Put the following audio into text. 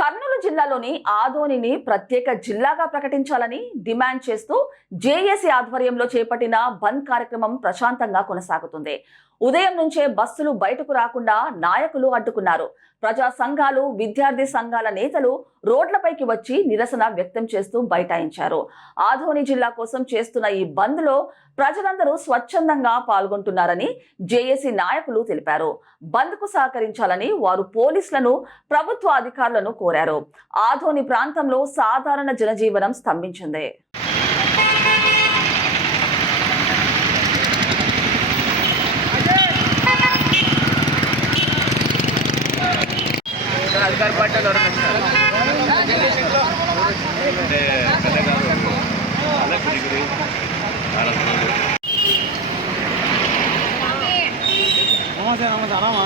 కర్నూలు జిల్లాలోని ఆదోనిని ప్రత్యేక జిల్లాగా ప్రకటించాలని డిమాండ్ చేస్తూ జేఏసీ ఆధ్వర్యంలో చేపట్టిన బంద్ కార్యక్రమం ప్రశాంతంగా కొనసాగుతుంది. ఉదయం నుంచే బస్సులు బయటకు రాకుండా నాయకులు అడ్డుకున్నారు. ప్రజా సంఘాలు, విద్యార్థి సంఘాల నేతలు రోడ్లపైకి వచ్చి నిరసన వ్యక్తం చేస్తూ బైఠాయించారు. ఆదోని జిల్లా కోసం చేస్తున్న ఈ బంద్ లో ప్రజలందరూ స్వచ్ఛందంగా పాల్గొంటున్నారని జేఏసీ నాయకులు తెలిపారు. బంద్ కు సహకరించాలని వారు పోలీసులను, ప్రభుత్వ అధికారులను కోరారు. ఆదోని ప్రాంతంలో సాధారణ జనజీవనం స్తంభించింది. అధికార పార్టీలు నమస్తే నమస్తే అమ్మా.